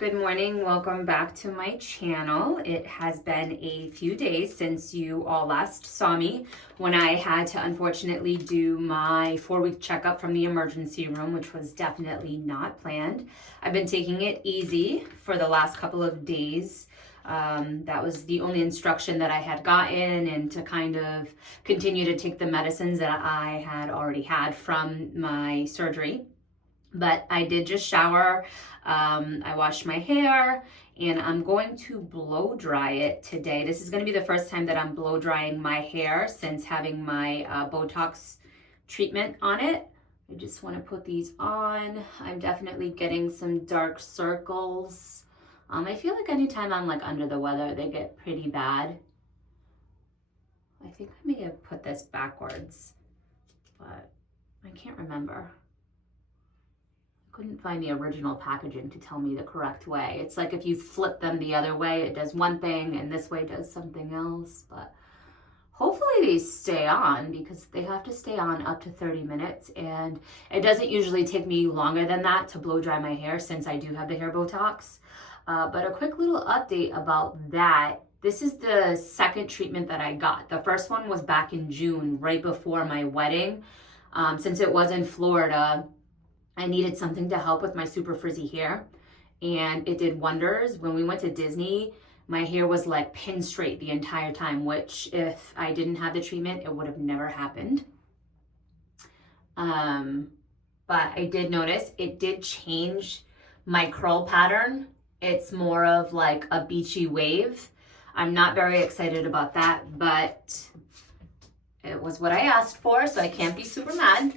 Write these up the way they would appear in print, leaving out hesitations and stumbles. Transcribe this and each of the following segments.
Good morning, welcome back to my channel. It has been a few days since you all last saw me when I had to unfortunately do my 4-week checkup from the emergency room, which was definitely not planned. I've been taking it easy for the last couple of days. That was the only instruction that I had gotten, and to kind of continue to take the medicines that I had already had from my surgery. But I did just shower. I washed my hair and I'm going to blow dry it today. This is going to be the first time that I'm blow drying my hair since having my Botox treatment on it. I just want to put these on. I'm definitely getting some dark circles. I feel like anytime I'm like under the weather, they get pretty bad. I think I may have put this backwards, but I can't remember. Couldn't find the original packaging to tell me the correct way. It's like if you flip them the other way, it does one thing and this way does something else. But hopefully these stay on, because they have to stay on up to 30 minutes. And it doesn't usually take me longer than that to blow dry my hair since I do have the hair Botox. But a quick little update about that. This is the second treatment that I got. The first one was back in June, right before my wedding. Since it was in Florida, I needed something to help with my super frizzy hair, and it did wonders. When we went to Disney, my hair was like pin straight the entire time, which if I didn't have the treatment, it would have never happened. But I did notice it did change my curl pattern. It's more of like a beachy wave. I'm not very excited about that, but it was what I asked for, so I can't be super mad.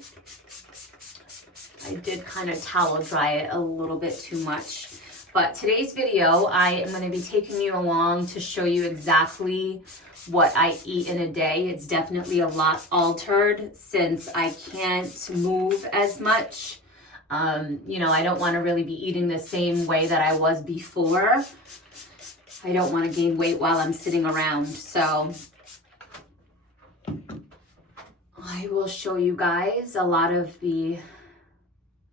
I did kind of towel dry it a little bit too much. But today's video, I am going to be taking you along to show you exactly what I eat in a day. It's definitely a lot altered since I can't move as much. I don't want to really be eating the same way that I was before. I don't want to gain weight while I'm sitting around. So I will show you guys a lot of the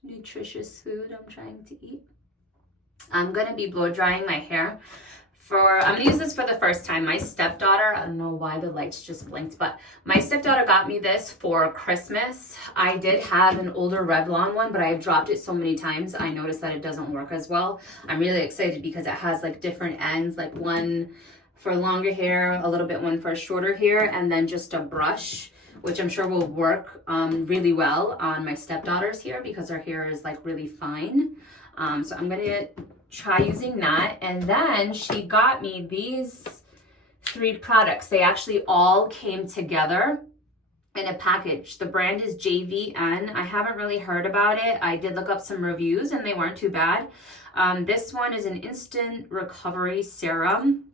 nutritious food I'm trying to eat. I'm gonna be blow drying my hair I'm gonna use this for the first time. My stepdaughter, I don't know why the lights just blinked, but my stepdaughter got me this for Christmas. I did have an older Revlon one, but I've dropped it so many times, I noticed that it doesn't work as well. I'm really excited because it has like different ends, like one for longer hair, a little bit one for shorter hair, and then just a brush, which I'm sure will work really well on my stepdaughter's hair because her hair is like really fine. So I'm gonna try using that. And then she got me these 3 products. They actually all came together in a package. The brand is JVN. I haven't really heard about it. I did look up some reviews and they weren't too bad. This one is an instant recovery serum,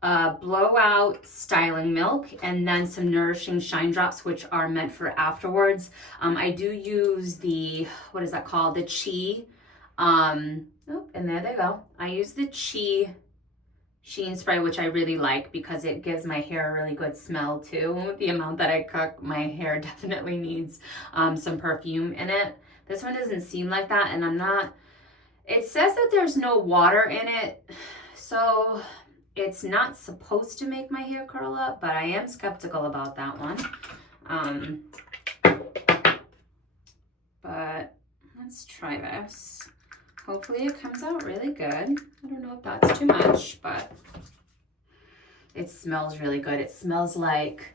blowout styling milk, and then some nourishing shine drops, which are meant for afterwards. I do use the, what is that called? The Chi. And there they go. I use the Chi Sheen Spray, which I really like because it gives my hair a really good smell too. The amount that I cook, my hair definitely needs some perfume in it. This one doesn't seem like that, and it says that there's no water in it, so it's not supposed to make my hair curl up, but I am skeptical about that one. But let's try this. Hopefully it comes out really good. I don't know if that's too much, but it smells really good. It smells like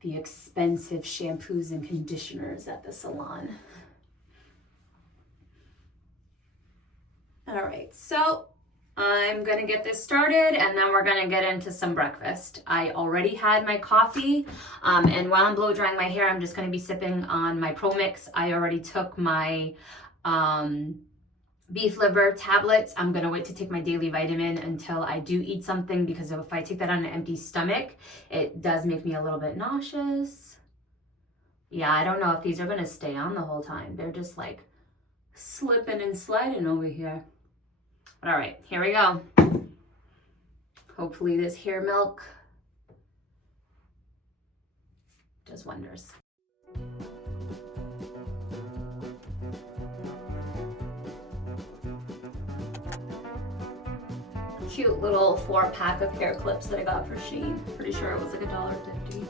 the expensive shampoos and conditioners at the salon. All right, so I'm gonna get this started and then we're gonna get into some breakfast. I already had my coffee, and while I'm blow drying my hair, I'm just gonna be sipping on my Pro Mix. I already took my beef liver tablets. I'm gonna wait to take my daily vitamin until I do eat something, because if I take that on an empty stomach, it does make me a little bit nauseous. Yeah, I don't know if these are gonna stay on the whole time. They're just like slipping and sliding over here. All right, here we go. Hopefully this hair milk does wonders. cute little 4-pack of hair clips that I got for Shein. Pretty sure it was like $1.50.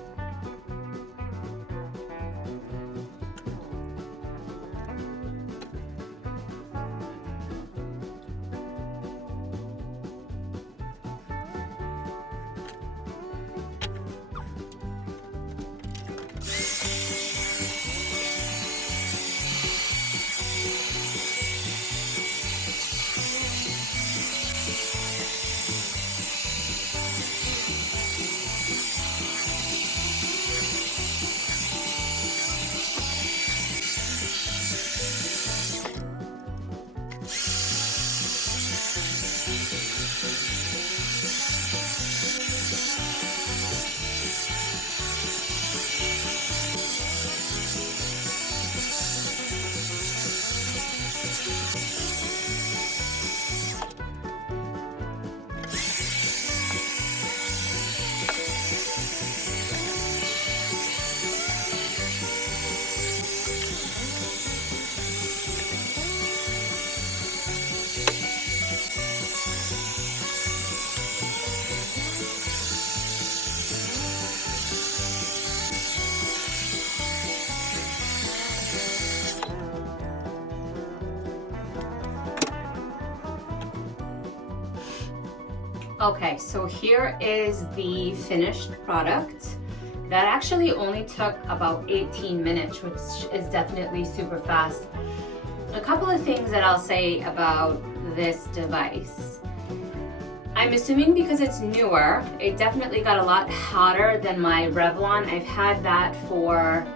Okay, so here is the finished product. That actually only took about 18 minutes, which is definitely super fast. A couple of things that I'll say about this device. I'm assuming because it's newer, it definitely got a lot hotter than my Revlon. I've had that for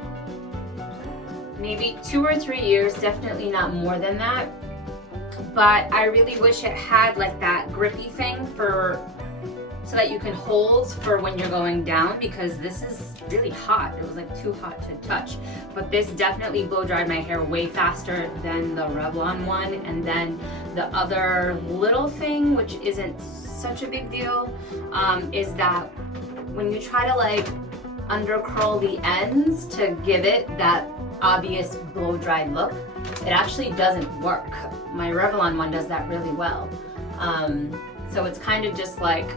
maybe 2 or 3 years, definitely not more than that. But I really wish it had like that grippy thing so that you can hold for when you're going down, because this is really hot. It was like too hot to touch. But this definitely blow dried my hair way faster than the Revlon one. And then the other little thing, which isn't such a big deal, is that when you try to like under curl the ends to give it that obvious blow dried look, it actually doesn't work. My Revlon one does that really well. So it's kind of just like,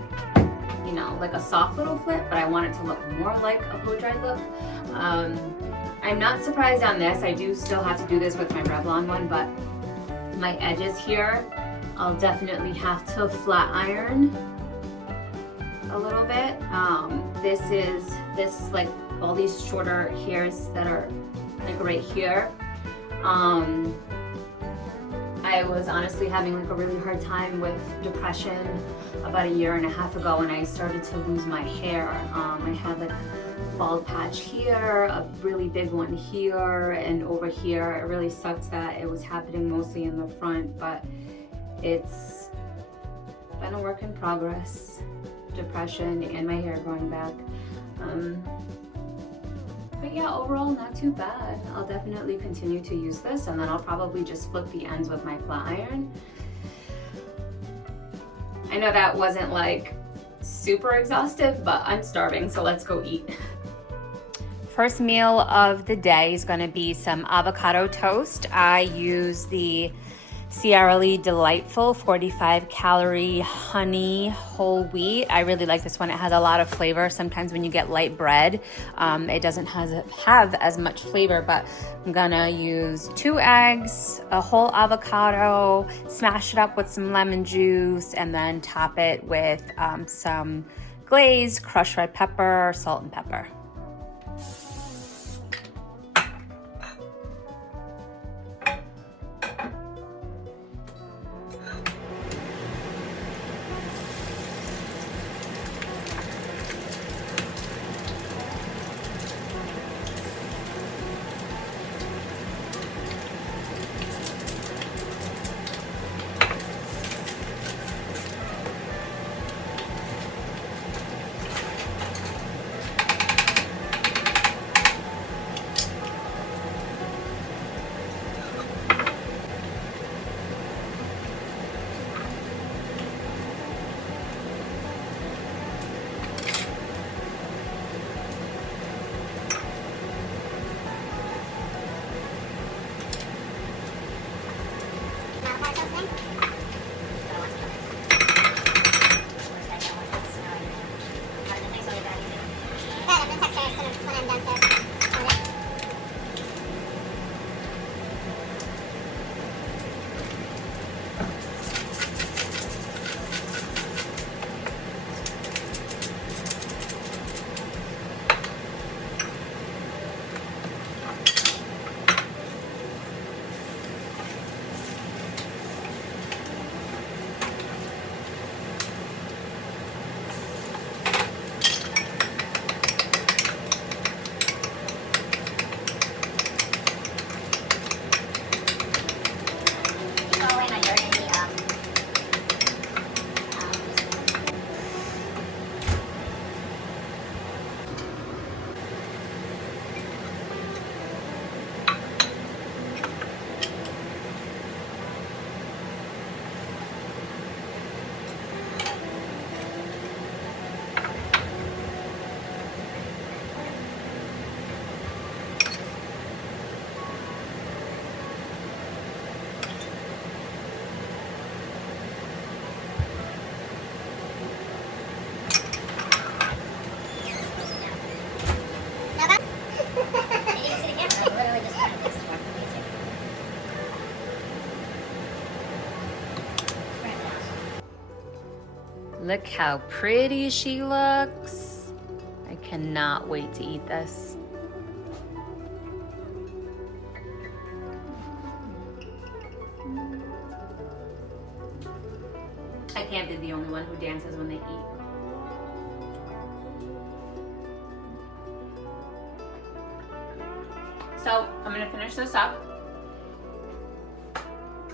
you know, like a soft little flip, but I want it to look more like a blow dried look. I'm not surprised on this. I do still have to do this with my Revlon one, but my edges here, I'll definitely have to flat iron a little bit. This like all these shorter hairs that are like right here. I was honestly having like a really hard time with depression about 1.5 years ago when I started to lose my hair. I had like a bald patch here, a really big one here, and over here. It really sucked that it was happening mostly in the front, but it's been a work in progress. Depression and my hair growing back. But yeah, overall not too bad. I'll definitely continue to use this, and then I'll probably just flip the ends with my flat iron. I know that wasn't like super exhaustive, but I'm starving, so let's go eat. First meal of the day is gonna be some avocado toast. I use the Sierra Lee Delightful 45 calorie honey whole wheat. I really like this one. It has a lot of flavor. Sometimes when you get light bread, it doesn't have as much flavor, but I'm gonna use 2 eggs, a whole avocado, smash it up with some lemon juice, and then top it with some glaze, crushed red pepper, salt and pepper. Look how pretty she looks. I cannot wait to eat this. I can't be the only one who dances when they eat. So I'm gonna finish this up,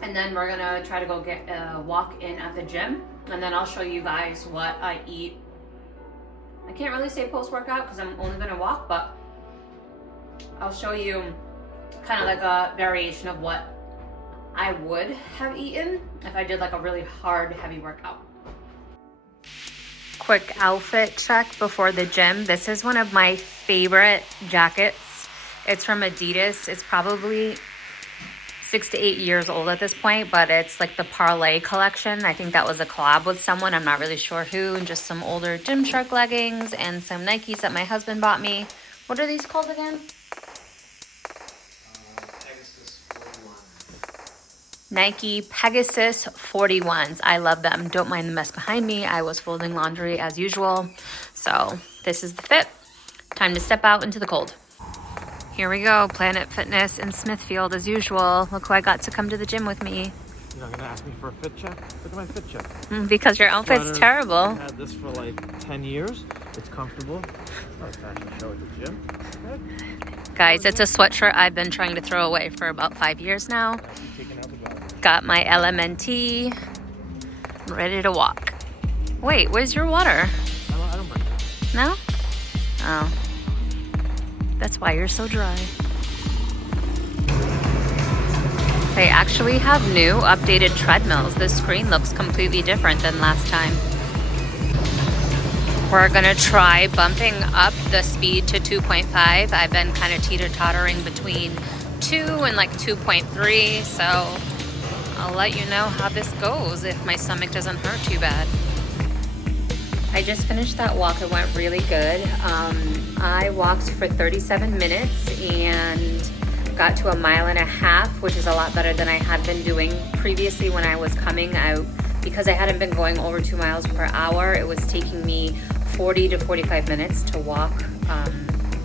and then we're gonna try to go get a walk in at the gym, and then I'll show you guys what I eat. I can't really say post-workout because I'm only gonna walk, but I'll show you kind of like a variation of what I would have eaten if I did like a really hard, heavy workout. Quick outfit check before the gym. This is one of my favorite jackets. It's from Adidas. It's probably 6 to 8 years old at this point, but it's like the Parlay collection. I think that was a collab with someone. I'm not really sure who. And just some older Gymshark leggings and some Nikes that my husband bought me. What are these called again? Pegasus 41. Nike Pegasus 41s. I love them. Don't mind the mess behind me. I was folding laundry as usual. So this is the fit. Time to step out into the cold. Here we go, Planet Fitness in Smithfield as usual. Look who I got to come to the gym with me. You're not gonna ask me for a fit check? Look at my fit check. Because your outfit's Sweater. terrible. I've had this for like 10 years. It's comfortable. Not a fashion show at the gym. Okay. Guys, it's a sweatshirt I've been trying to throw away for about 5 years now. Taking out the garbage. Got my LMNT. I'm ready to walk. Wait, where's your water? I don't bring that. No? Oh. That's why you're so dry. They actually have new updated treadmills. This screen looks completely different than last time. We're gonna try bumping up the speed to 2.5. I've been kind of teeter-tottering between 2 and like 2.3, so I'll let you know how this goes if my stomach doesn't hurt too bad. I just finished that walk. It went really good. I walked for 37 minutes and got to 1.5 miles, which is a lot better than I had been doing previously when I was coming out. Because I hadn't been going over 2 miles per hour, it was taking me 40 to 45 minutes to walk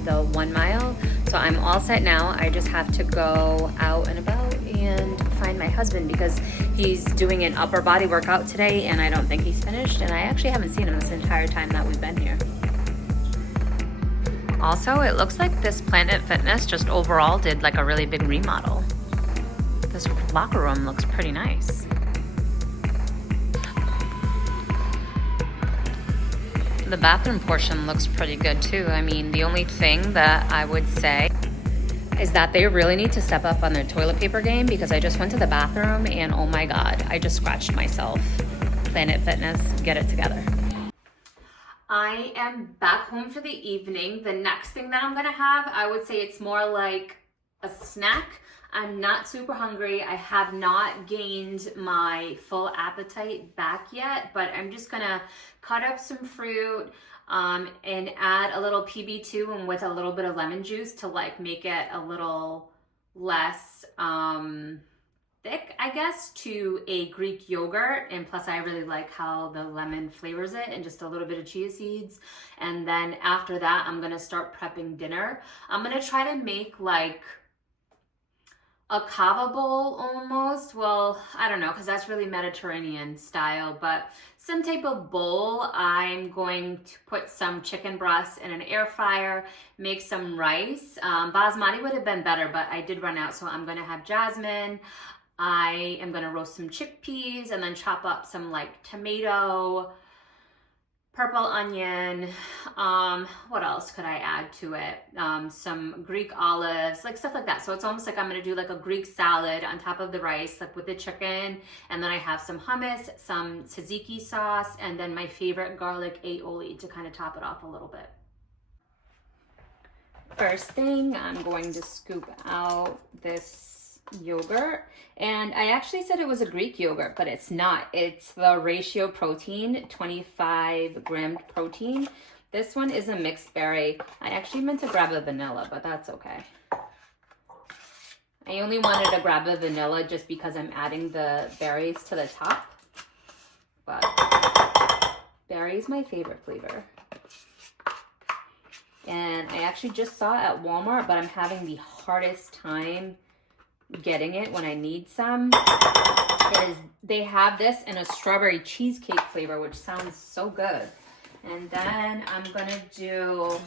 the 1 mile. So I'm all set now. I just have to go out and about and find my husband because he's doing an upper body workout today and I don't think he's finished, and I actually haven't seen him this entire time that we've been here. Also, it looks like this Planet Fitness just overall did like a really big remodel. This locker room looks pretty nice. The bathroom portion looks pretty good too. I mean, the only thing that I would say is that they really need to step up on their toilet paper game because I just went to the bathroom and oh my God, I just scratched myself. Planet Fitness, get it together. I am back home for the evening. The next thing that I'm gonna have, I would say it's more like a snack. I'm not super hungry. I have not gained my full appetite back yet, but I'm just gonna cut up some fruit and add a little PB2 and with a little bit of lemon juice to like make it a little less thick, I guess, to a Greek yogurt. And plus I really like how the lemon flavors it, and just a little bit of chia seeds. And then after that, I'm gonna start prepping dinner. I'm gonna try to make like a kava bowl almost. Well, I don't know, because that's really Mediterranean style, but some type of bowl. I'm going to put some chicken breasts in an air fryer, make some rice. Basmati would have been better, but I did run out, so I'm gonna have jasmine. I am gonna roast some chickpeas and then chop up some like tomato, purple onion, what else could I add to it? Some Greek olives, like stuff like that. So it's almost like I'm gonna do like a Greek salad on top of the rice, like with the chicken. And then I have some hummus, some tzatziki sauce, and then my favorite garlic aioli to kind of top it off a little bit. First thing, I'm going to scoop out this yogurt, and I actually said it was a Greek yogurt, but it's not. It's the Ratio Protein, 25 gram protein. This one is a mixed berry. I actually meant to grab a vanilla, but that's okay. I only wanted to grab a vanilla just because I'm adding the berries to the top, but berry is my favorite flavor. And I actually just saw it at Walmart, but I'm having the hardest time getting it when I need some. They have this in a strawberry cheesecake flavor, which sounds so good. And then I'm gonna do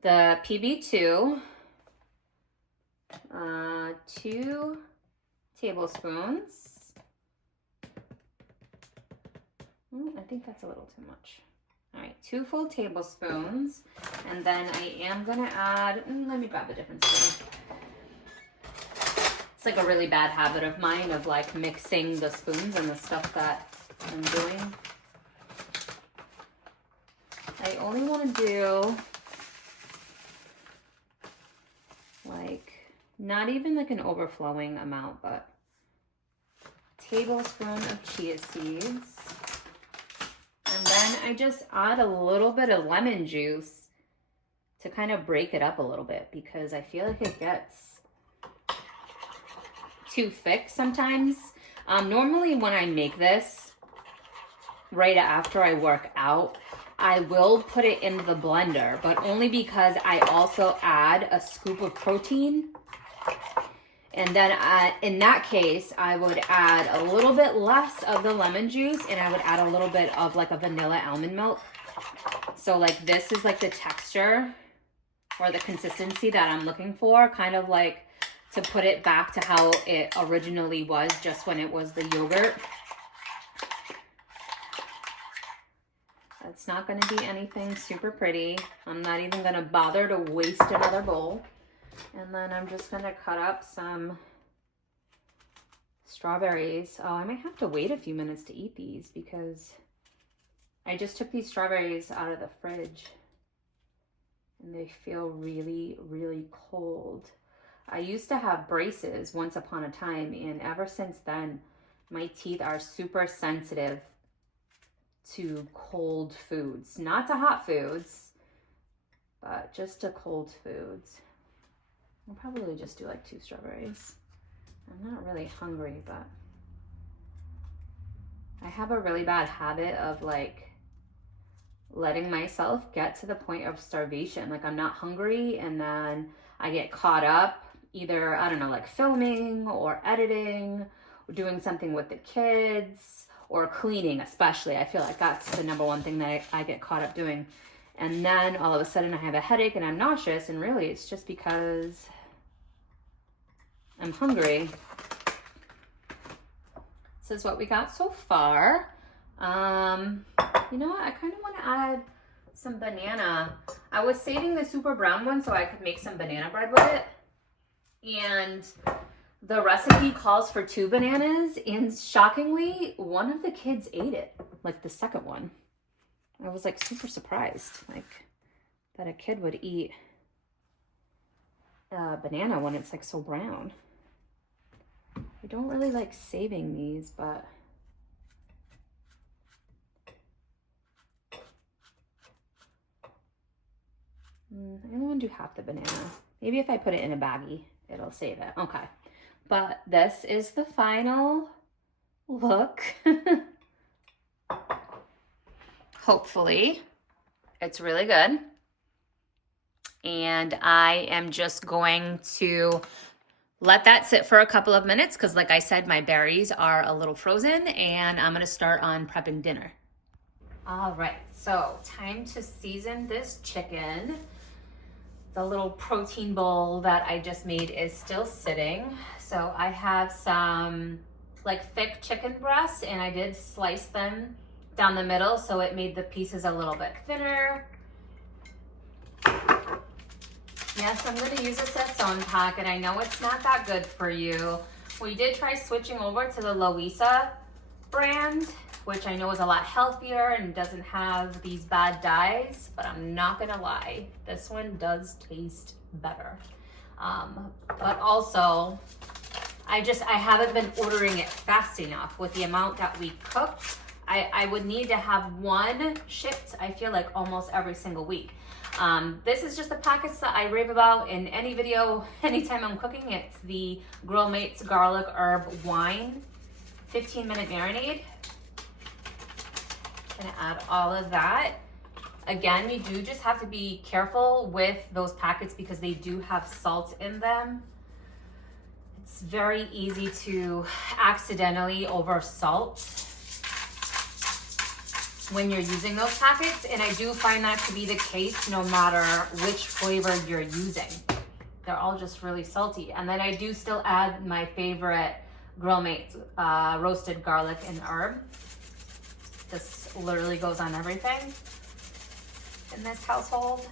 the PB2, 2 tablespoons. I think that's a little too much. All right, 2 full tablespoons. And then I am gonna add, let me grab a different spoon. It's like a really bad habit of mine of like mixing the spoons and the stuff that I'm doing. I only want to do like, not even like an overflowing amount, but a tablespoon of chia seeds. And then I just add a little bit of lemon juice to kind of break it up a little bit, because I feel like it gets too thick sometimes. Normally when I make this right after I work out, I will put it in the blender, but only because I also add a scoop of protein. And then in that case, I would add a little bit less of the lemon juice, and I would add a little bit of like a vanilla almond milk. So like this is like the texture or the consistency that I'm looking for, kind of like to put it back to how it originally was just when it was the yogurt. It's not going to be anything super pretty. I'm not even going to bother to waste another bowl. And then I'm just going to cut up some strawberries. Oh, I might have to wait a few minutes to eat these because I just took these strawberries out of the fridge and they feel really, really cold. I used to have braces once upon a time, and ever since then, my teeth are super sensitive to cold foods. Not to hot foods, but just to cold foods. I'll probably just do like 2 strawberries. I'm not really hungry, but I have a really bad habit of like letting myself get to the point of starvation. Like I'm not hungry and then I get caught up either, I don't know, like filming or editing or doing something with the kids or cleaning especially. I feel like that's the number one thing that I get caught up doing. And then all of a sudden I have a headache and I'm nauseous, and really it's just because I'm hungry. This is what we got so far. You know what? I kind of want to add some banana. I was saving the super brown one so I could make some banana bread with it. And the recipe calls for 2 bananas, and shockingly, one of the kids ate it, like the second one. I was like super surprised, like that a kid would eat a banana when it's like so brown. I don't really like saving these, but I only want to do half the banana. Maybe if I put it in a baggie, it'll save it. Okay. But this is the final look. Hopefully it's really good. And I am just going to let that sit for a couple of minutes because like I said, my berries are a little frozen, and I'm gonna start on prepping dinner. All right, so time to season this chicken. The little protein bowl that I just made is still sitting. So I have some like thick chicken breasts, and I did slice them down the middle so it made the pieces a little bit thinner. Yes, I'm gonna use a Sazón pack, and I know it's not that good for you. We did try switching over to the Louisa brand, which I know is a lot healthier and doesn't have these bad dyes, but I'm not gonna lie, this one does taste better. But also, I haven't been ordering it fast enough with the amount that we cook. I would need to have one shipped, I feel like almost every single week. This is just the packets that I rave about in any video, anytime I'm cooking. It's the Grill Mates Garlic Herb Wine 15-minute marinade. gonna add all of that. Again, you do just have to be careful with those packets because they do have salt in them. It's very easy to accidentally over salt when you're using those packets, and I do find that to be the case no matter which flavor you're using. They're all just really salty. And then I do still add my favorite Grill Mates roasted garlic and herb. This literally goes on everything in this household.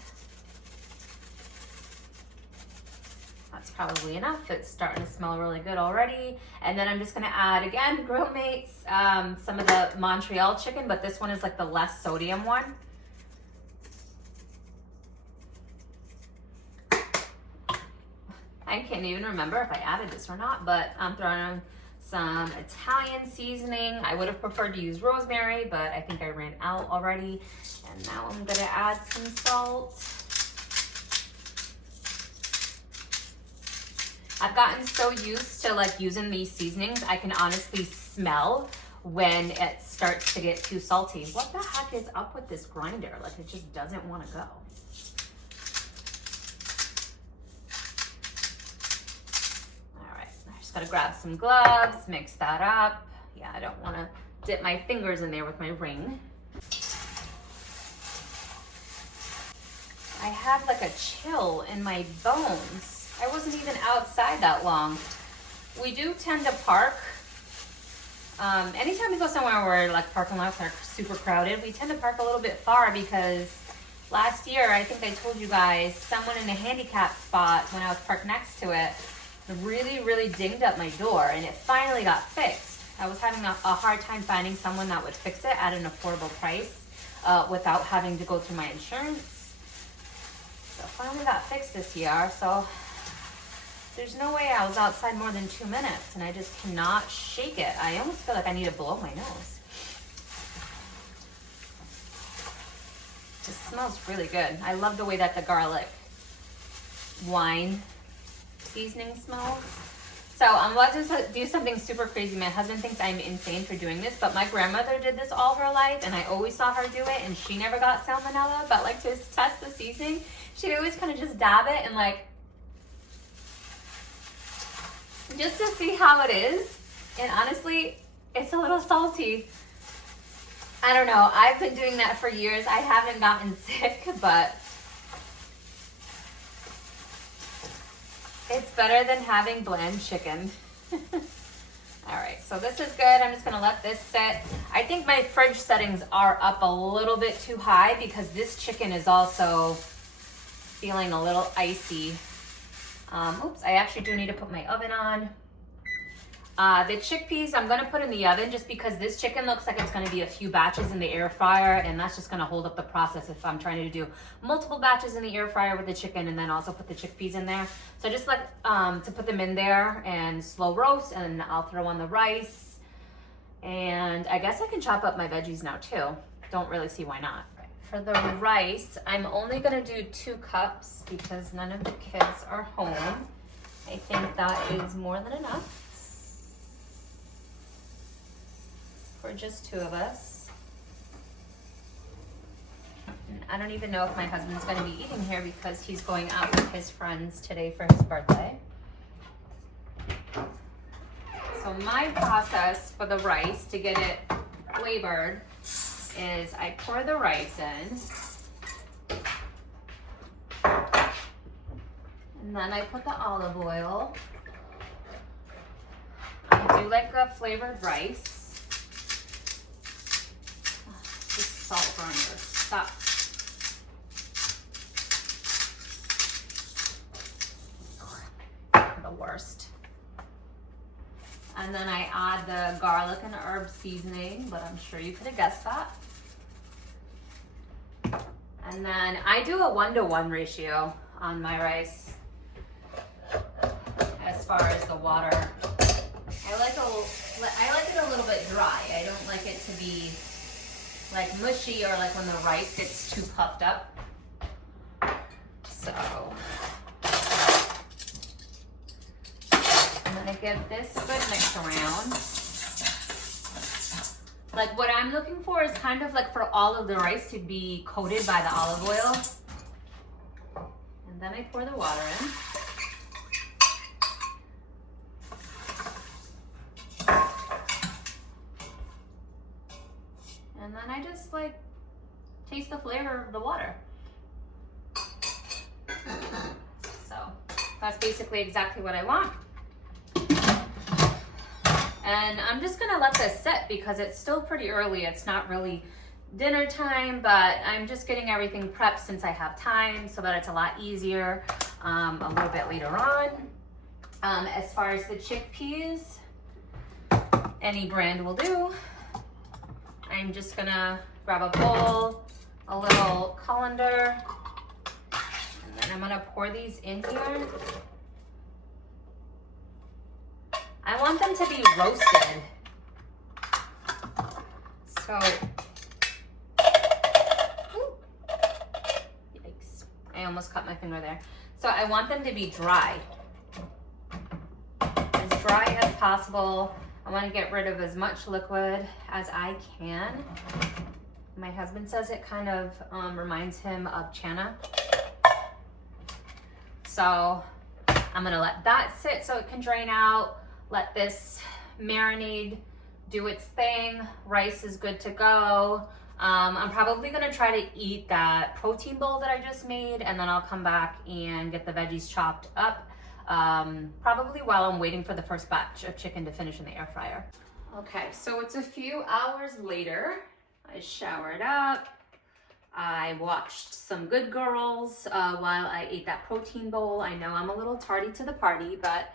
That's probably enough. It's starting to smell really good already. And then I'm just gonna add, again, Grill Mates, some of the Montreal chicken, but this one is like the less sodium one. I can't even remember if I added this or not, but I'm throwing on some Italian seasoning. I would have preferred to use rosemary, but I think I ran out already. And now I'm gonna add some salt. I've gotten so used to like using these seasonings, I can honestly smell when it starts to get too salty. What the heck is up with this grinder? Like it just doesn't want to go. All right, I just gotta grab some gloves, mix that up. Yeah, I don't want to dip my fingers in there with my ring. I had like a chill in my bones. I wasn't even outside that long. We do tend to park. Anytime we go somewhere where like parking lots are super crowded, we tend to park a little bit far because last year, I think I told you guys, someone in a handicap spot when I was parked next to it really dinged up my door, and it finally got fixed. I was having a hard time finding someone that would fix it at an affordable price without having to go through my insurance. So finally got fixed this year. So there's no way I was outside more than 2 minutes, and I just cannot shake it. I almost feel like I need to blow my nose. It just smells really good. I love the way that the garlic wine seasoning smells. So I'm about to do something super crazy. My husband thinks I'm insane for doing this, but my grandmother did this all her life, and I always saw her do it, and she never got salmonella. But like to test the seasoning, she'd always kind of just dab it and like, just to see how it is. And honestly, it's a little salty. I don't know. I've been doing that for years. I haven't gotten sick, but it's better than having bland chicken. All right, so this is good. I'm just gonna let this sit. I think my fridge settings are up a little bit too high because this chicken is also feeling a little icy. Oops, I actually do need to put my oven on. The chickpeas I'm gonna put in the oven just because this chicken looks like it's gonna be a few batches in the air fryer, and that's just gonna hold up the process if I'm trying to do multiple batches in the air fryer with the chicken and then also put the chickpeas in there. So just like to put them in there and slow roast, and I'll throw on the rice. And I guess I can chop up my veggies now too. Don't really see why not. For the rice, I'm only gonna do 2 cups because none of the kids are home. I think that is more than enough for just 2 of us. And I don't even know if my husband's gonna be eating here because he's going out with his friends today for his birthday. So my process for the rice to get it flavored is I pour the rice in, and then I put the olive oil. I do like a flavored rice. This salt grinder sucks. The worst. And then I add the garlic and herb seasoning, but I'm sure you could have guessed that. And then I do a 1-to-1 ratio on my rice as far as the water. I like it a little bit dry. I don't like it to be like mushy or like when the rice gets too puffed up. So I'm gonna give this a good mix around. Like what I'm looking for is kind of like for all of the rice to be coated by the olive oil. And then I pour the water in. And then I just like taste the flavor of the water. So that's basically exactly what I want. And I'm just gonna let this sit because it's still pretty early. It's not really dinner time, but I'm just getting everything prepped since I have time so that it's a lot easier a little bit later on. As far as the chickpeas, any brand will do. I'm just gonna grab a bowl, a little colander, and then I'm gonna pour these in here. I want them to be roasted. So, yikes, I almost cut my finger there. So I want them to be dry. As dry as possible. I want to get rid of as much liquid as I can. My husband says it kind of reminds him of Chana. So I'm gonna let that sit so it can drain out. Let this marinade do its thing. Rice is good to go. I'm probably gonna try to eat that protein bowl that I just made, and then I'll come back and get the veggies chopped up, probably while I'm waiting for the first batch of chicken to finish in the air fryer. Okay, so it's a few hours later. I showered up. I watched some Good Girls while I ate that protein bowl. I know I'm a little tardy to the party, but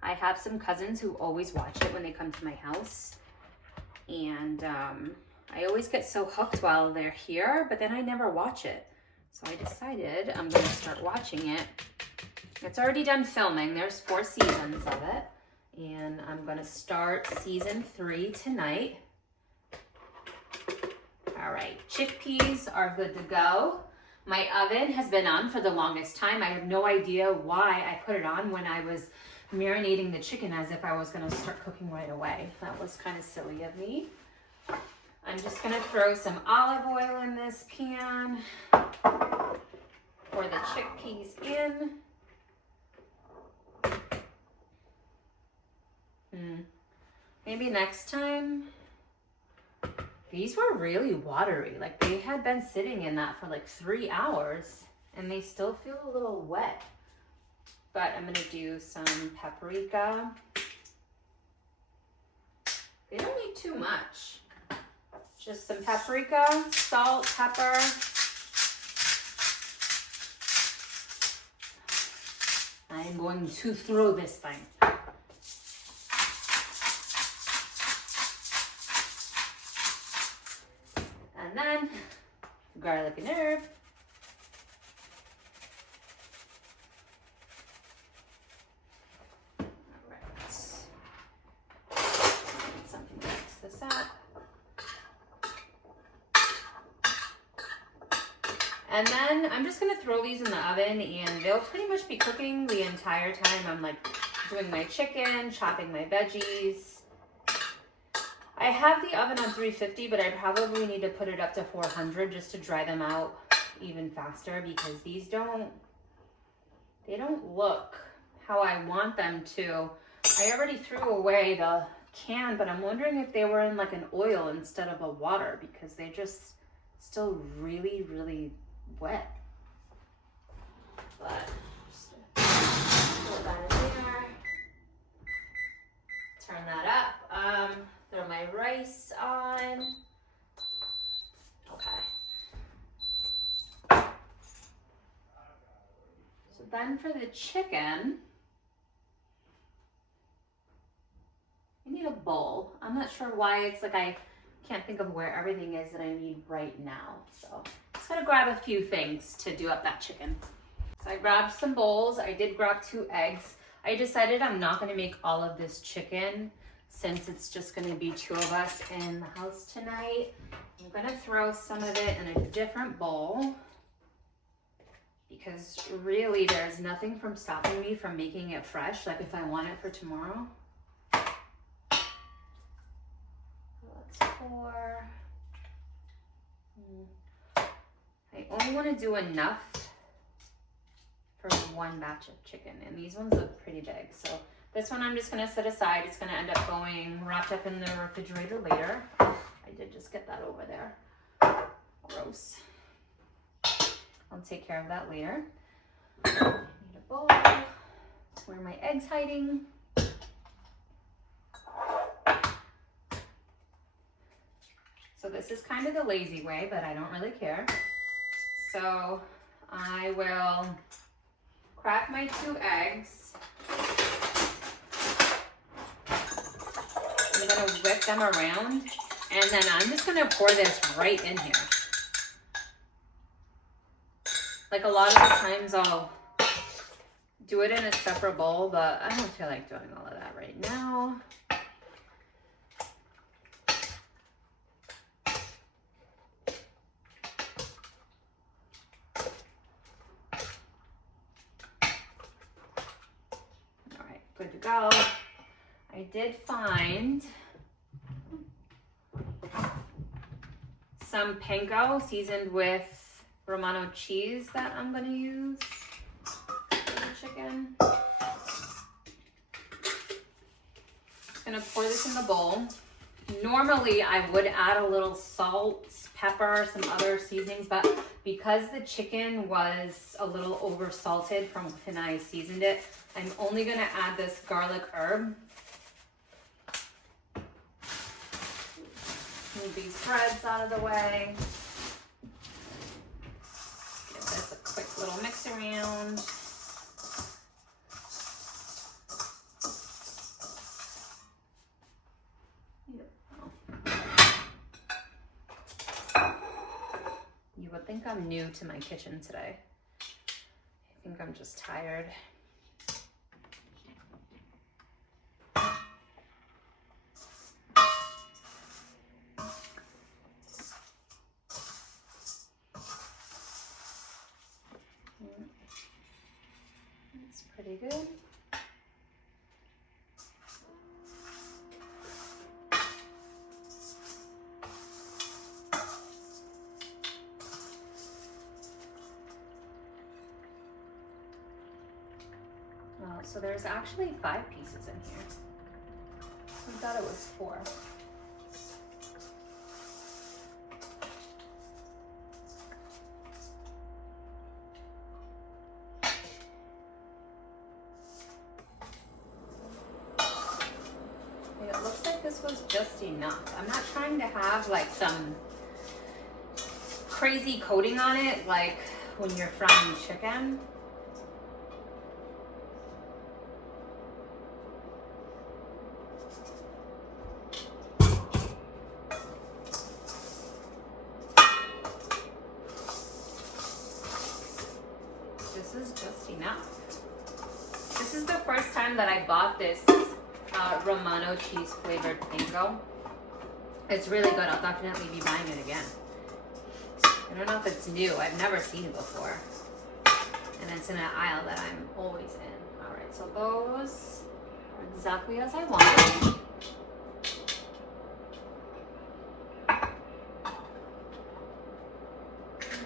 I have some cousins who always watch it when they come to my house. And I always get so hooked while they're here, but then I never watch it. So I decided I'm gonna start watching it. It's already done filming. There's 4 seasons of it. And I'm gonna start season 3 tonight. All right, chickpeas are good to go. My oven has been on for the longest time. I have no idea why I put it on when I was marinating the chicken as if I was gonna start cooking right away. That was kind of silly of me. I'm just gonna throw some olive oil in this pan. Pour the chickpeas in. Maybe next time. These were really watery. Like they had been sitting in that for like 3 hours and they still feel a little wet. But I'm gonna do some paprika. They don't need too much. Just some paprika, salt, pepper. I'm going to throw this thing. And then garlic and herb. And then I'm just gonna throw these in the oven and they'll pretty much be cooking the entire time I'm like doing my chicken, chopping my veggies. I have the oven on 350, but I probably need to put it up to 400 just to dry them out even faster because these don't look how I want them to. I already threw away the can, but I'm wondering if they were in like an oil instead of a water because they're just still really, really wet. But just put that in there. Turn that up. Throw my rice on. Okay. So then for the chicken, I need a bowl. I'm not sure why it's like I can't think of where everything is that I need right now. So just gotta grab a few things to do up that chicken. So I grabbed some bowls. I did grab 2 eggs. I decided I'm not gonna make all of this chicken since it's just gonna be 2 of us in the house tonight. I'm gonna throw some of it in a different bowl because really there's nothing from stopping me from making it fresh, like if I want it for tomorrow. Let's 4. I only want to do enough for one batch of chicken, and these ones look pretty big. So this one I'm just going to set aside. It's going to end up going wrapped up in the refrigerator later. I did just get that over there. Gross. I'll take care of that later. I need a bowl. Where are my eggs hiding? So this is kind of the lazy way, but I don't really care. So I will crack my 2 eggs. I'm gonna whip them around, and then I'm just gonna pour this right in here. Like a lot of the times I'll do it in a separate bowl, but I don't feel like doing all of that right now. All right, good to go. I did find some panko seasoned with Romano cheese that I'm gonna use for the chicken. Just gonna pour this in the bowl. Normally I would add a little salt, pepper, some other seasonings, but because the chicken was a little over salted from when I seasoned it, I'm only gonna add this garlic herb. Move these breads out of the way. Give this a quick little mix around. You would think I'm new to my kitchen today. I think I'm just tired. That's pretty good. So there's actually 5 pieces in here. I thought it was 4. It looks like this was just enough. I'm not trying to have like some crazy coating on it like when you're frying chicken. This is just enough. This is the first time that I bought this Romano cheese flavored panko. It's really good. I'll definitely be buying it again. I don't know if it's new. I've never seen it before. And it's in an aisle that I'm always in. All right, so those are exactly as I want.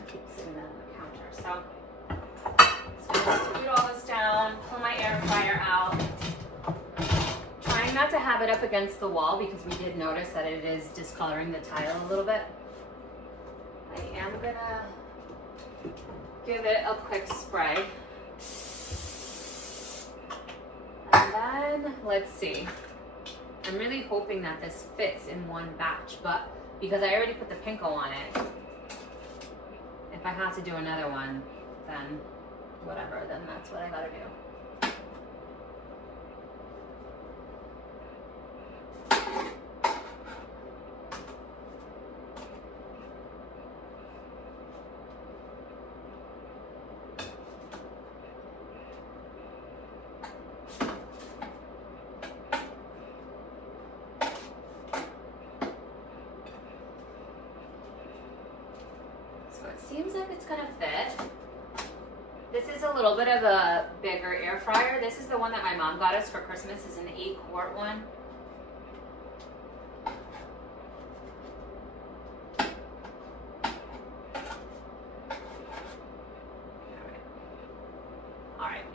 Keep sitting on the counter. So scoot all this down, pull my air fryer out. Trying not to have it up against the wall because we did notice that it is discoloring the tile a little bit. I am gonna give it a quick spray. And then, let's see. I'm really hoping that this fits in one batch, but because I already put the panko on it, if I have to do another one, then whatever, then that's what I gotta do. Seems like it's gonna fit. This is a little bit of a bigger air fryer. This is the one that my mom got us for Christmas. It's an 8-quart one.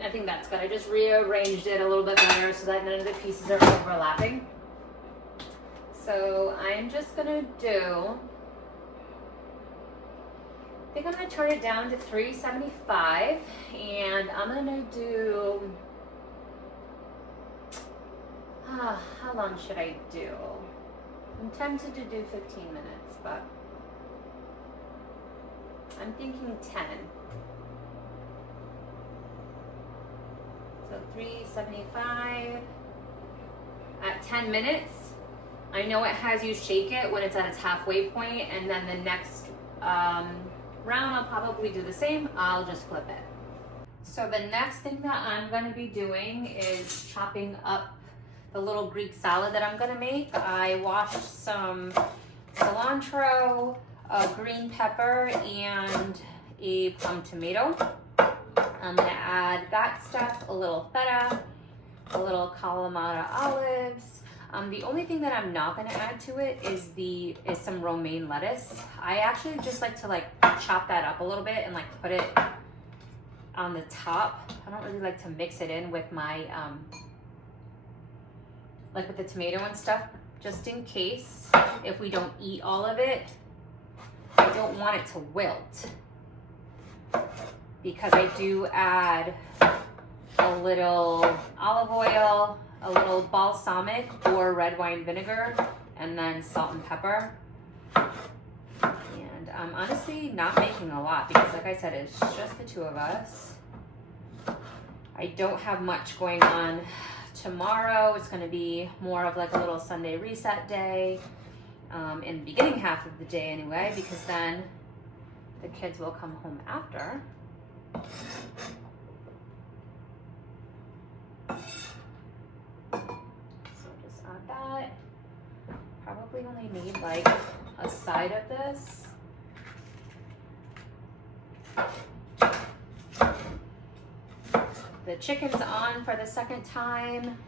I think that's good. I just rearranged it a little bit better so that none of the pieces are overlapping. So I'm just gonna do, I think I'm gonna turn it down to 375, and I'm gonna do, how long should I do? I'm tempted to do 15 minutes, but I'm thinking 10. So 375 at 10 minutes. I know it has you shake it when it's at its halfway point, and then the next round I'll probably do the same. I'll just flip it. So the next thing that I'm going to be doing is chopping up the little Greek salad that I'm going to make. I washed some cilantro, a green pepper, and a plum tomato. I'm going to add that stuff, a little feta, a little Kalamata olives. The only thing that I'm not going to add to it is some romaine lettuce. I actually just like to chop that up a little bit and put it on the top. I don't really like to mix it in with my with the tomato and stuff, just in case if we don't eat all of it. I don't want it to wilt because I do add a little olive oil, a little balsamic or red wine vinegar, and then salt and pepper. And I'm honestly not making a lot because, like I said, it's just the two of us. I don't have much going on tomorrow. It's going to be more of a little Sunday reset day, in the beginning half of the day anyway, because then the kids will come home after. That probably only need a side of this. The chicken's on for the second time.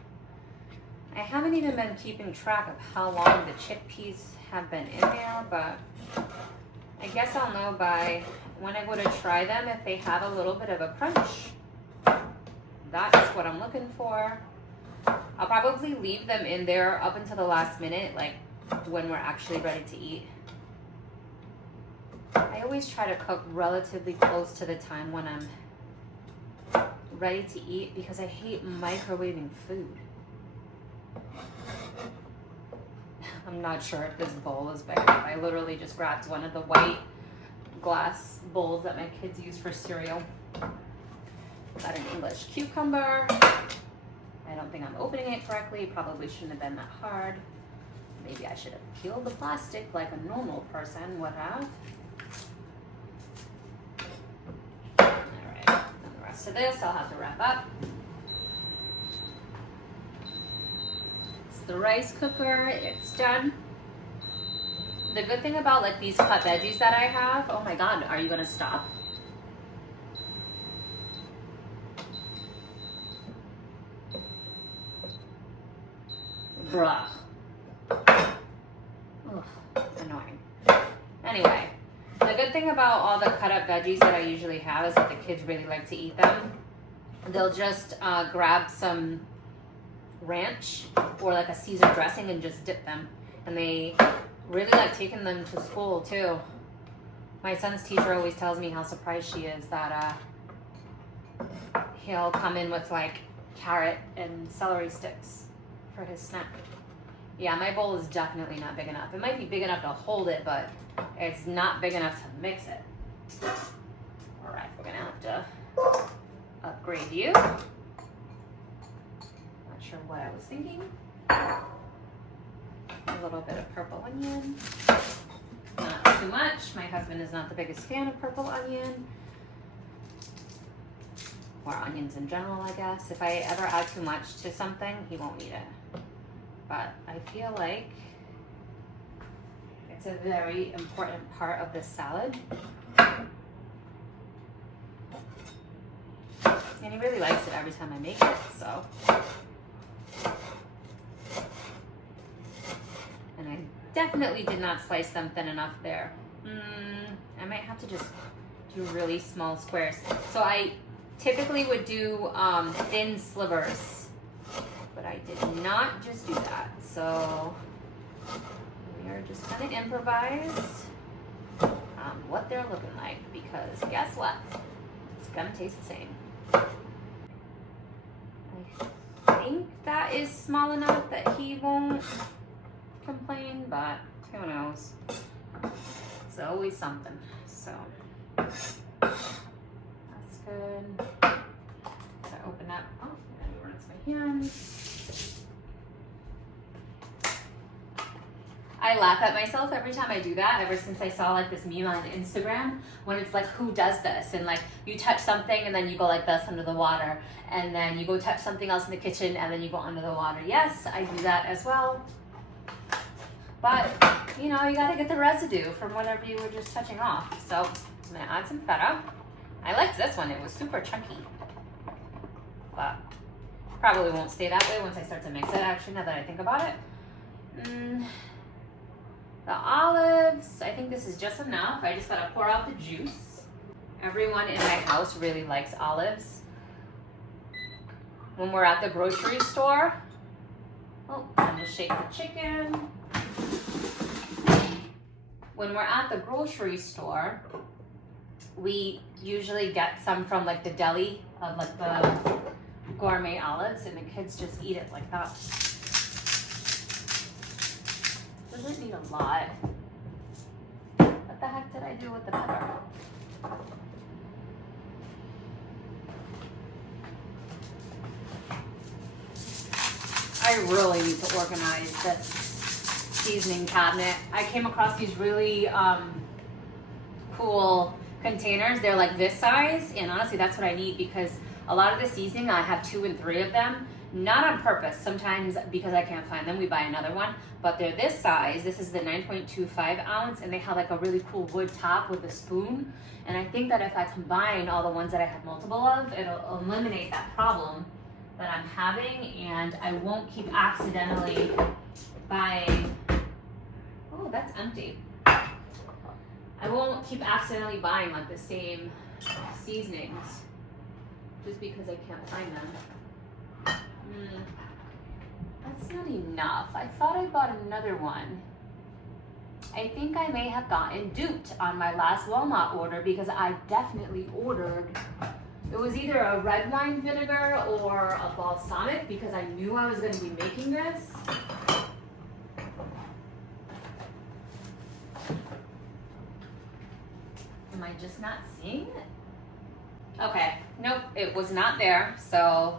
I haven't even been keeping track of how long the chickpeas have been in there, but I guess I'll know by when I go to try them if they have a little bit of a crunch. That's what I'm looking for. I'll probably leave them in there up until the last minute, when we're actually ready to eat. I always try to cook relatively close to the time when I'm ready to eat because I hate microwaving food. I'm not sure if this bowl is big enough. I literally just grabbed one of the white glass bowls that my kids use for cereal. Got an English cucumber. I don't think I'm opening it correctly. Probably shouldn't have been that hard. Maybe I should have peeled the plastic like a normal person would have. Alright, and the rest of this I'll have to wrap up. It's the rice cooker. It's done. The good thing about these cut veggies that I have, oh my god, are you gonna stop? Bruh. Ugh, annoying. Anyway, the good thing about all the cut up veggies that I usually have is that the kids really like to eat them. They'll just grab some ranch or a Caesar dressing and just dip them. And they really like taking them to school too. My son's teacher always tells me how surprised she is that he'll come in with carrot and celery sticks for his snack. Yeah, my bowl is definitely not big enough. It might be big enough to hold it, but it's not big enough to mix it. All right, we're gonna have to upgrade you. Not sure what I was thinking. A little bit of purple onion. Not too much. My husband is not the biggest fan of purple onion. Or onions in general, I guess. If I ever add too much to something, he won't eat it. But I feel like it's a very important part of this salad. And he really likes it every time I make it, so. And I definitely did not slice them thin enough there. I might have to just do really small squares. So I typically would do thin slivers, but I did not just do that. So we are just gonna improvise what they're looking like, because guess what? It's gonna taste the same. I think that is small enough that he won't complain, but who knows? It's always something. So that's good. I open up. Oh, I rinse my hands. I laugh at myself every time I do that, ever since I saw like this meme on Instagram when it's like, who does this? And like you touch something and then you go like this under the water, and then you go touch something else in the kitchen and then you go under the water. Yes, I do that as well. But you know, you gotta get the residue from whatever you were just touching off. So I'm gonna add some feta. I liked this one, it was super chunky. But probably won't stay that way once I start to mix it, actually, now that I think about it. The olives, I think this is just enough. I just gotta pour out the juice. Everyone in my house really likes olives. When we're at the grocery store, oh, I'm gonna shake the chicken. When we're at the grocery store, we usually get some from like the deli of like the gourmet olives, and the kids just eat it like that. Doesn't need a lot. What the heck did I do with the pepper? I really need to organize this seasoning cabinet. I came across these really cool containers. They're like this size, and honestly that's what I need, because a lot of the seasoning, I have 2 and 3 of them. Not on purpose, sometimes because I can't find them, we buy another one, but they're this size. This is the 9.25 ounce, and they have like a really cool wood top with a spoon. And I think that if I combine all the ones that I have multiple of, it'll eliminate that problem that I'm having, and I won't keep accidentally buying, oh, that's empty. I won't keep accidentally buying like the same seasonings just because I can't find them. That's not enough. I thought I bought another one. I think I may have gotten duped on my last Walmart order, because I definitely ordered, it was either a red wine vinegar or a balsamic, because I knew I was going to be making this. Am I just not seeing it? Okay, nope, it was not there, so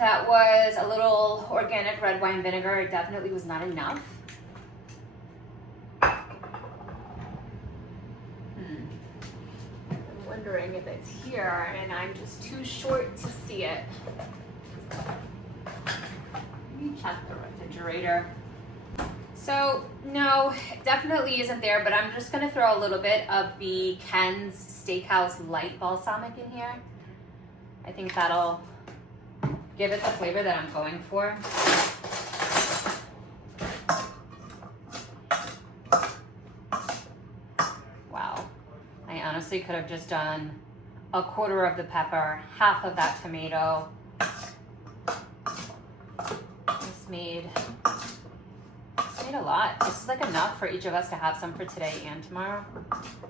that was a little organic red wine vinegar. It definitely was not enough. I'm wondering if it's here and I'm just too short to see it. Let me check the refrigerator. So no, it definitely isn't there, but I'm just gonna throw a little bit of the Ken's Steakhouse Light Balsamic in here. I think that'll give it the flavor that I'm going for. Wow. I honestly could have just done a quarter of the pepper, half of that tomato. This made a lot. This is like enough for each of us to have some for today and tomorrow.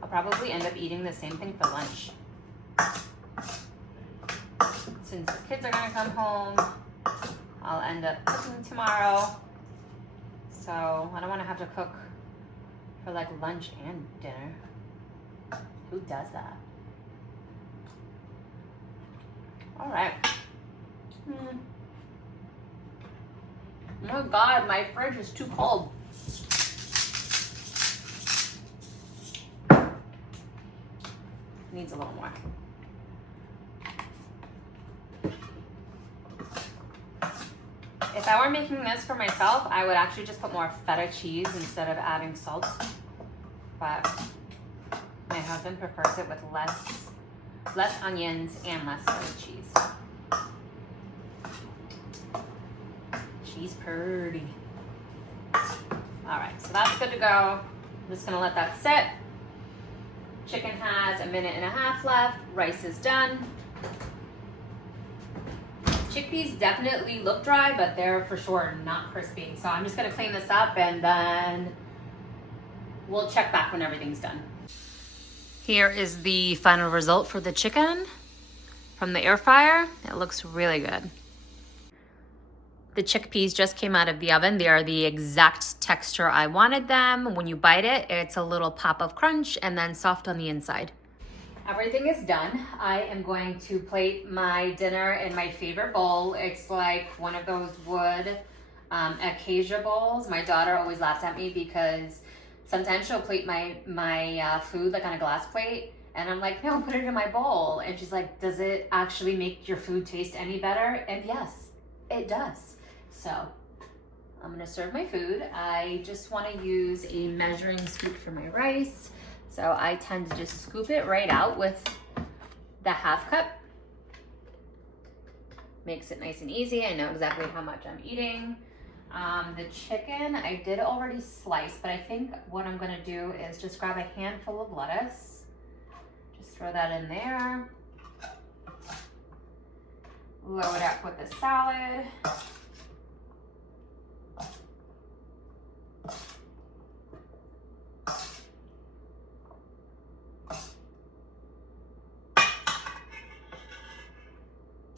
I'll probably end up eating the same thing for lunch. Since the kids are gonna come home, I'll end up cooking tomorrow. So I don't wanna have to cook for like lunch and dinner. Who does that? All right. Oh God, my fridge is too cold. Needs a little more. If I were making this for myself, I would actually just put more feta cheese instead of adding salt. But my husband prefers it with less onions and less feta cheese. She's pretty. All right, so that's good to go. I'm just gonna let that sit. Chicken has a minute and a half left. Rice is done. Chickpeas definitely look dry, but they're for sure not crispy. So I'm just gonna clean this up and then we'll check back when everything's done. Here is the final result for the chicken from the air fryer. It looks really good. The chickpeas just came out of the oven. They are the exact texture I wanted them. When you bite it, it's a little pop of crunch and then soft on the inside. Everything is done. I am going to plate my dinner in my favorite bowl. It's like one of those wood acacia bowls. My daughter always laughs at me because sometimes she'll plate my food like on a glass plate. And I'm like, no, put it in my bowl. And she's like, does it actually make your food taste any better? And yes, it does. So I'm gonna serve my food. I just wanna use a measuring scoop for my rice. So I tend to just scoop it right out with the half cup. Makes it nice and easy. I know exactly how much I'm eating. The chicken, I did already slice, but I think what I'm gonna do is just grab a handful of lettuce. Just throw that in there. Load up with the salad.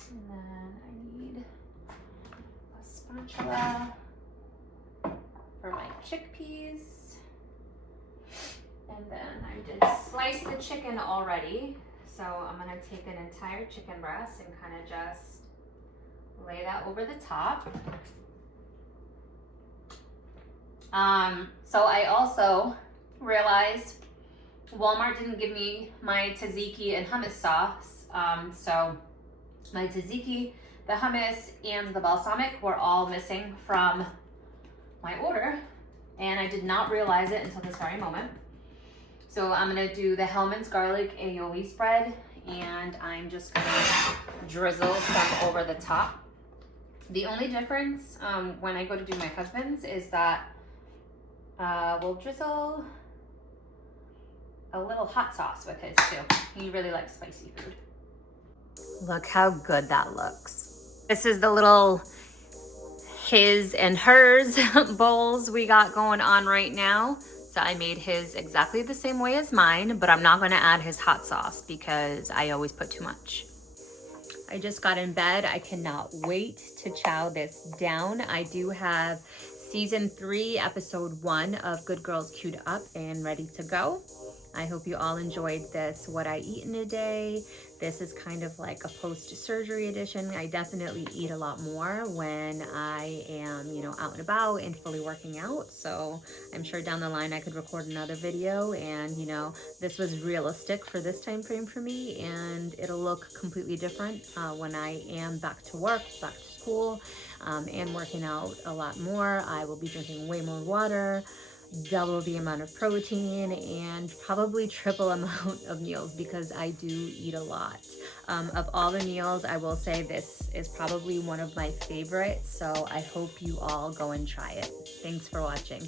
And then I need a spatula for my chickpeas. And then I did slice the chicken already. So I'm gonna take an entire chicken breast and kind of just lay that over the top. So I also realized Walmart didn't give me my tzatziki and hummus sauce. So my tzatziki, the hummus, and the balsamic were all missing from my order, and I did not realize it until this very moment. So I'm gonna do the Hellmann's garlic aioli spread, and I'm just gonna drizzle some over the top. The only difference when I go to do my husband's is that we'll drizzle a little hot sauce with his too. He really likes spicy food. Look how good that looks. This is the little his and hers bowls we got going on right now. So I made his exactly the same way as mine, but I'm not gonna add his hot sauce because I always put too much. I just got in bed. I cannot wait to chow this down. I do have season 3, episode 1 of Good Girls queued up and ready to go. I hope you all enjoyed this What I Eat in a Day. This is kind of like a post-surgery edition. I definitely eat a lot more when I am, out and about and fully working out. So I'm sure down the line I could record another video, and this was realistic for this time frame for me, and it'll look completely different when I am back to work, back to school, and working out a lot more. I will be drinking way more water, double the amount of protein, and probably triple amount of meals because I do eat a lot. Of all the meals, I will say this is probably one of my favorites, so I hope you all go and try it. Thanks for watching.